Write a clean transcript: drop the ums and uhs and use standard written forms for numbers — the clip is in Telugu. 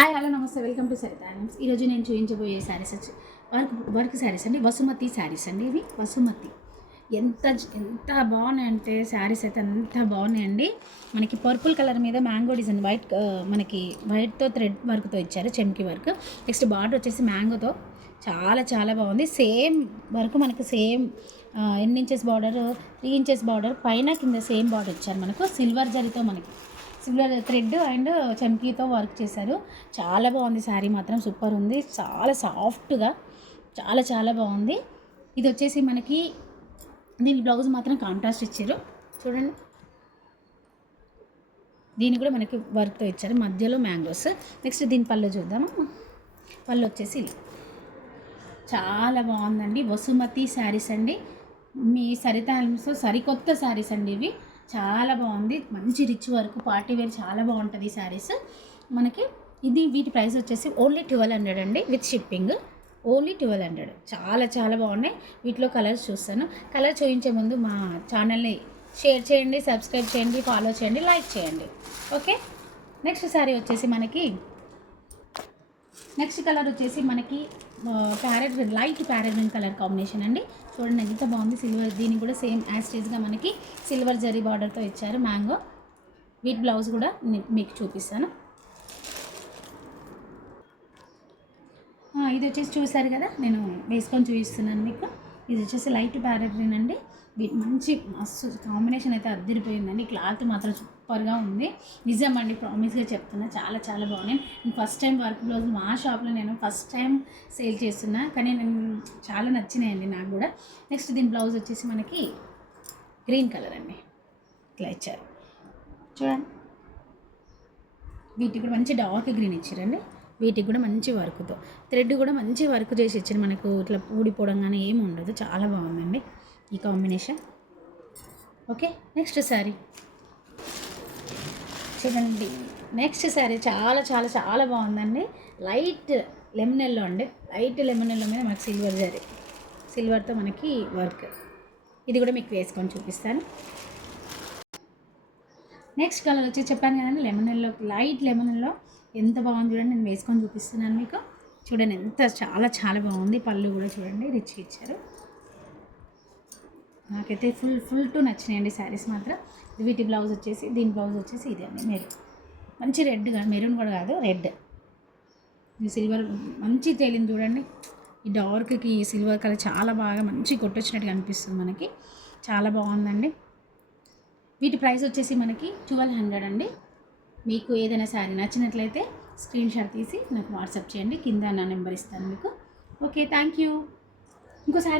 హాయ్ హలో నమస్తే, వెల్కమ్ టు సరిత ఐటమ్స్. ఈరోజు నేను చూపించబోయే శారీస్ వచ్చి వర్క్ శారీస్ అండి. వసుమతి శారీస్ అండి. ఇవి వసుమతి ఎంత ఎంత బాగున్నాయంటే శారీస్ అయితే అంత బాగున్నాయండి. మనకి పర్పుల్ కలర్ మీద మ్యాంగో డిజైన్ మనకి వైట్తో థ్రెడ్ వర్క్తో ఇచ్చారు, చెమ్కి వర్క్. నెక్స్ట్ బార్డర్ వచ్చేసి మ్యాంగోతో చాలా చాలా బాగుంది. సేమ్ వర్క్ మనకి సేమ్ ఎన్ని ఇంచెస్ బార్డర్, 3 ఇంచెస్ బార్డర్, పైన కింద సేమ్ బార్డర్ ఇచ్చారు. మనకు సిల్వర్ జరీతో మనకి సిల్వర్ థ్రెడ్ అండ్ చమ్కీతో వర్క్ చేశారు. చాలా బాగుంది శారీ, మాత్రం సూపర్ ఉంది. చాలా సాఫ్ట్గా చాలా చాలా బాగుంది. ఇది వచ్చేసి మనకి దీని బ్లౌజ్ మాత్రం కాంట్రాస్ట్ ఇచ్చారు చూడండి. దీన్ని కూడా మనకి వర్క్తో ఇచ్చారు, మధ్యలో మ్యాంగోస్. నెక్స్ట్ దీని పళ్ళు చూద్దాము. పళ్ళు వచ్చేసి చాలా బాగుందండి. వసుమతి శారీస్ అండి. మీ సరిత సరికొత్త శారీస్ అండి ఇవి. చాలా బాగుంది, మంచి రిచ్ వర్క్, పార్టీ వేర్, చాలా బాగుంటుంది ఈ శారీస్ మనకి. వీటి ప్రైస్ వచ్చేసి ఓన్లీ 1200 అండి, విత్ షిప్పింగ్. ఓన్లీ 1200. చాలా చాలా బాగున్నాయి. వీటిలో కలర్స్ చూస్తాను. కలర్ చూపించే ముందు మా ఛానల్ని షేర్ చేయండి, సబ్స్క్రైబ్ చేయండి, ఫాలో చేయండి, లైక్ చేయండి. ఓకే. నెక్స్ట్ శారీ వచ్చేసి మనకి నెక్స్ట్ కలర్ వచ్చేసి మనకి parrot green, light parrot green colour combination అండి. చూడండి ఎంత బాగుంది. సిల్వర్, దీనికి కూడా సేమ్ యాస్టేజ్గా మనకి సిల్వర్ జరీ బార్డర్తో ఇచ్చారు మ్యాంగో. వీట్ బ్లౌజ్ కూడా మీకు చూపిస్తాను. ఇది వచ్చేసి చూసారు కదా, నేను వేసుకొని చూపిస్తున్నాను మీకు. ఇది వచ్చేసి లైట్ ప్యారెట్ గ్రీన్ అండి. మంచి మస్తు కాంబినేషన్ అయితే అద్దరిపోయిందండి. క్లాత్ మాత్రం సూపర్గా ఉంది. నిజం అండి, ప్రామిస్గా చెప్తున్నా, చాలా చాలా బాగున్నాయి. నేను ఫస్ట్ టైం వర్క్ బ్లౌజ్ మా షాప్లో నేను ఫస్ట్ టైం సేల్ చేస్తున్నా, కానీ నేను చాలా నచ్చినాయండి నాకు కూడా. నెక్స్ట్ దీని బ్లౌజ్ వచ్చేసి మనకి గ్రీన్ కలర్ అండి, ఇట్లా ఇచ్చారు చూడండి. వీటికి కూడా మంచి డార్క్ గ్రీన్ ఇచ్చారండి. వీటికి కూడా మంచి వర్క్తో థ్రెడ్ కూడా మంచి వర్క్ చేసి ఇచ్చారు. మనకు ఇట్లా ఊడిపోవడం కానీ ఏమి ఉండదు. చాలా బాగుందండి ఈ కాంబినేషన్. ఓకే. నెక్స్ట్ శారీ చూడండి. నెక్స్ట్ శారీ చాలా చాలా చాలా బాగుందండి. లైట్ లెమన్ ఎల్లో అండి. లైట్ లెమన్ ఎల్లో మీద మనకి సిల్వర్ జరీ, సిల్వర్తో మనకి వర్క్. ఇది కూడా మీకు వేసుకొని చూపిస్తాను. నెక్స్ట్ కలర్ వచ్చి చెప్పాను కదండి, lemon yellow, light lemon yellow. ఎంత బాగుంది చూడండి, నేను వేసుకొని చూపిస్తున్నాను మీకు. చూడండి ఎంత చాలా చాలా బాగుంది. పళ్ళు కూడా చూడండి రిచ్ ఇచ్చారు. నాకైతే ఫుల్ టు నచ్చినాయండి శారీస్ మాత్రం. వీటి బ్లౌజ్ వచ్చేసి, దీని బ్లౌజ్ వచ్చేసి ఇది అండి, మెరూన్. మంచి రెడ్ కాదు, మెరూన్ కూడా కాదు, రెడ్. ఇది సిల్వర్ మంచి తేలింది చూడండి. ఈ డార్క్కి సిల్వర్ కలర్ చాలా బాగా మంచి కొట్టొచ్చినట్టుగా అనిపిస్తుంది మనకి. చాలా బాగుందండి. వీటి ప్రైస్ వచ్చేసి మనకి 1200 అండి. మీకు ఏదైనా శారీ నచ్చినట్లయితే స్క్రీన్ షాట్ తీసి నాకు వాట్సాప్ చేయండి. కింద నా నెంబర్ ఇస్తాను మీకు. Okay, thank you. ఇంకో శారీ